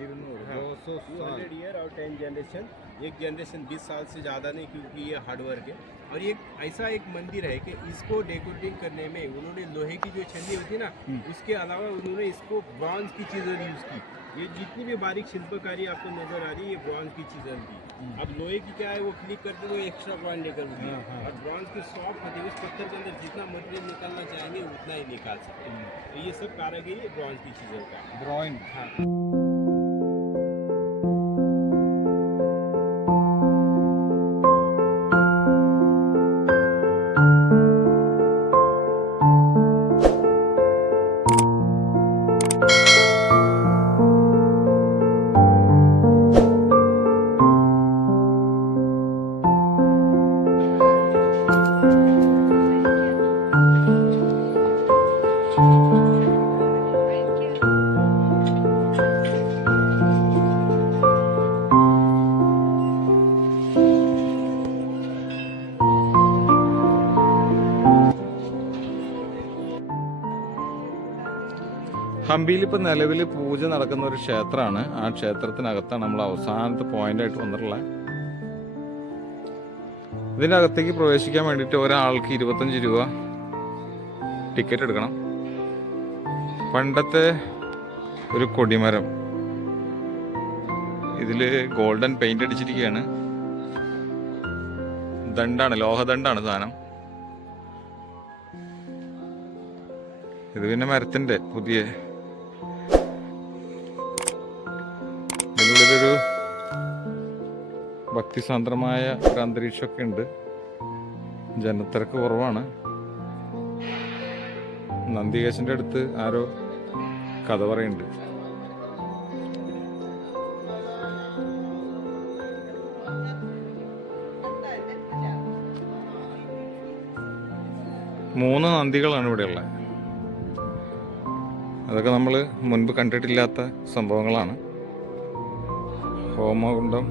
200 year और 10 generation, एक generation 20 साल से ज़्यादा नहीं, क्योंकि ये हार्ड वर्क है। और ये ऐसा एक मंदिर है कि इसको डेकोरेटिंग करने में उन्होंने लोहे की जो छन्नी होती है ना, उसके अलावा उन्होंने इसको ब्रॉन्ज की चीज़ें यूज़ की। ये जितनी भी बारीक शिल्पकारी आपको नजर आ रही है, ये ब्रॉन्ज की चीज़ें थी। अब लोहे की क्या है, वो क्लिक करते तो एक्स्ट्रा पॉइंट लेकर होगी, और ब्रॉन्ज की सॉफ्ट होती है, उस पत्थर के अंदर जितना मटेरियल निकालना चाहेंगे उतना ही निकाल सकते हैं। तो ये सब कारीगरी ब्रॉन्ज की चीज़ों का ड्राइंग। हाँ। ഹംപിയിൽ ഇപ്പോൾ നിലവിൽ പൂജ നടക്കുന്ന ഒരു ക്ഷേത്രമാണ്. ആ ക്ഷേത്രത്തിനകത്താണ് നമ്മൾ അവസാനത്തെ പോയിന്റായിട്ട് വന്നിട്ടുള്ളത്. ഇതിൻ്റെ അകത്തേക്ക് പ്രവേശിക്കാൻ വേണ്ടിയിട്ട് ഒരാൾക്ക് 25 രൂപ ടിക്കറ്റ് എടുക്കണം. പണ്ടത്തെ ഒരു കൊടിമരം, ഇതിൽ ഗോൾഡൻ പെയിന്റ് അടിച്ചിരിക്കുകയാണ്. ദണ്ടാണ്, ലോഹദണ്ടാണ് സാധനം. ഇത് പിന്നെ മരത്തിൻ്റെ പുതിയ, ഇതിനുള്ളിലൊരു ഭക്തിസാന്ദ്രമായ ഒരു അന്തരീക്ഷമൊക്കെ ഉണ്ട്. ജനത്തിരക്ക് കുറവാണ്. നന്ദികേശൻ്റെ അടുത്ത് ആരോ കഥ പറയുന്നുണ്ട്. മൂന്ന് നന്ദികളാണ് ഇവിടെയുള്ളത്. അതൊക്കെ നമ്മൾ മുൻപ് കണ്ടിട്ടില്ലാത്ത സംഭവങ്ങളാണ്. ഹോമകുണ്ഡം,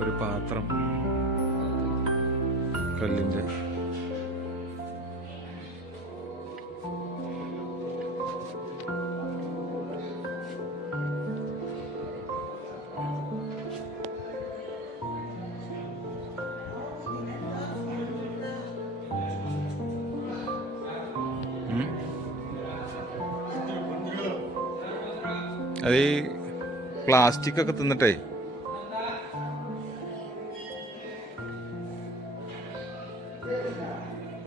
ഒരു പാത്രം കല്ലിൻ്റെ. അത് ഈ പ്ലാസ്റ്റിക് ഒക്കെ തിന്നിട്ടേ